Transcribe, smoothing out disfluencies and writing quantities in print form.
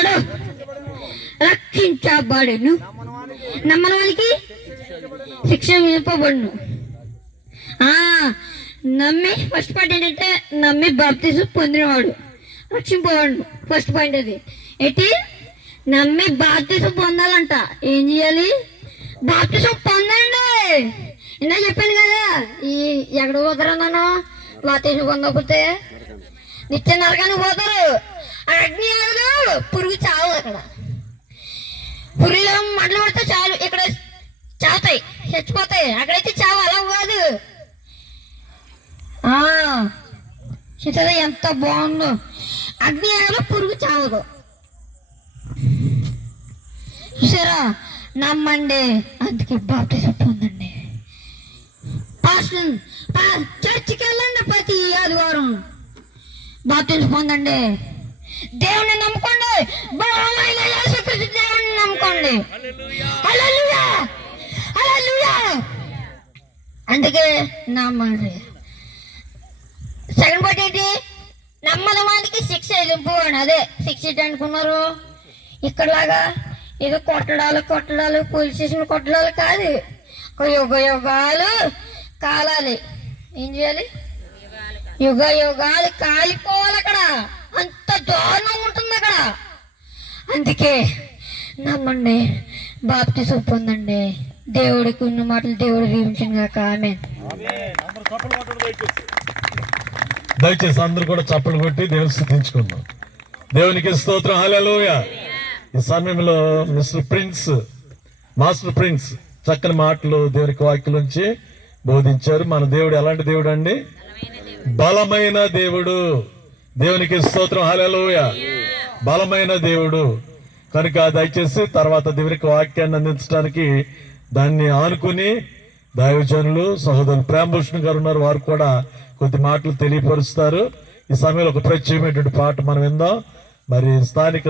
వాడు రక్షించబడును, నమ్మని వానికి శిక్ష విధింపబడును. నమ్మి ఫస్ట్ పాయింట్ ఏంటంటే నమ్మి బాప్తిజం పొందినవాడు రక్షింపబడును. ఫస్ట్ పాయింట్ అది ఏంటి? నమ్మి బాప్తిజం పొందాలంట. ఏం చేయాలి? బాప్తిజం పొందండి. ఇందాక చెప్పాను కదా, ఈ ఎక్కడ పోతారు నన్ను బాప్తిజం పొందకపోతే నిత్య నరకానికి పోతారు. అగ్ని ఆగదు, పురుగు చావు. అక్కడ పురుగులో మంటలు పడితే చాలు, ఇక్కడ చావుతాయి, చచ్చిపోతాయి. అక్కడైతే చావు, అలా కాదు. చూసారా ఎంత బాగుందో? అగ్ని ఆగదు, పురుగు చావదు. చూసారా? నమ్మండి, అందుకే బాప్తిజం పొందండి. చర్చికి వెళ్ళండి, ప్రతి ఆదివారం బాప్తిజం పొందండి. దేవుని నమ్ముకోండి, బలమైన యేసుక్రీస్తు దేవుని నమ్ముకోండి. హల్లెలూయా, హల్లెలూయా. అందుకే నమ్మండి. సెకండ్ పాయింట్ ఏంటి? నమ్మని వానికి శిక్ష ఎదుంపు అని. అదే శిక్ష ఏంటి అనుకున్నారు? ఇక్కడలాగా ఏదో కొట్టడాలు పోలీస్ స్టేషన్ కొట్టడాలు కాదు. యుగాలు కాలాలి. ఏం చేయాలి? యుగాలు కాలిపోవాలి. అక్కడ అంత దారుణం ఉంటుంది అక్కడ. అందుకే నమ్మండి, బాప్తిజం పొందండి. దేవుడికి ఉన్న మాటలు దేవుడు దీవించిన గాక. ఆమేన్. దయచేసి అందరూ కూడా చప్పలు కొట్టి దేవుని స్తుతించుకుందాం. దేవునికి స్తోత్రం. హల్లెలూయా. ఈ సమయంలో మాస్టర్ ప్రిన్స్ చక్కని మాటలు దేవునికి వాక్యం నుంచి బోధించారు. మన దేవుడు ఎలాంటి దేవుడు అండి? బలమైన దేవుడు. దేవునికి స్తోత్రం. హల్లెలూయా. బలమైన దేవుడు కనుక దయచేసి తర్వాత దేవునికి వాక్యాన్ని అందించడానికి దాన్ని ఆనుకుని దైవజనులు సహోదరులు ప్రేమభూషణ్ గారు ఉన్నారు. వారు కూడా కొద్ది మాటలు తెలియపరుస్తారు. ఈ సమయంలో ఒక ప్రత్యేకమైనటువంటి పాట మనం విందాం. మరి స్థానిక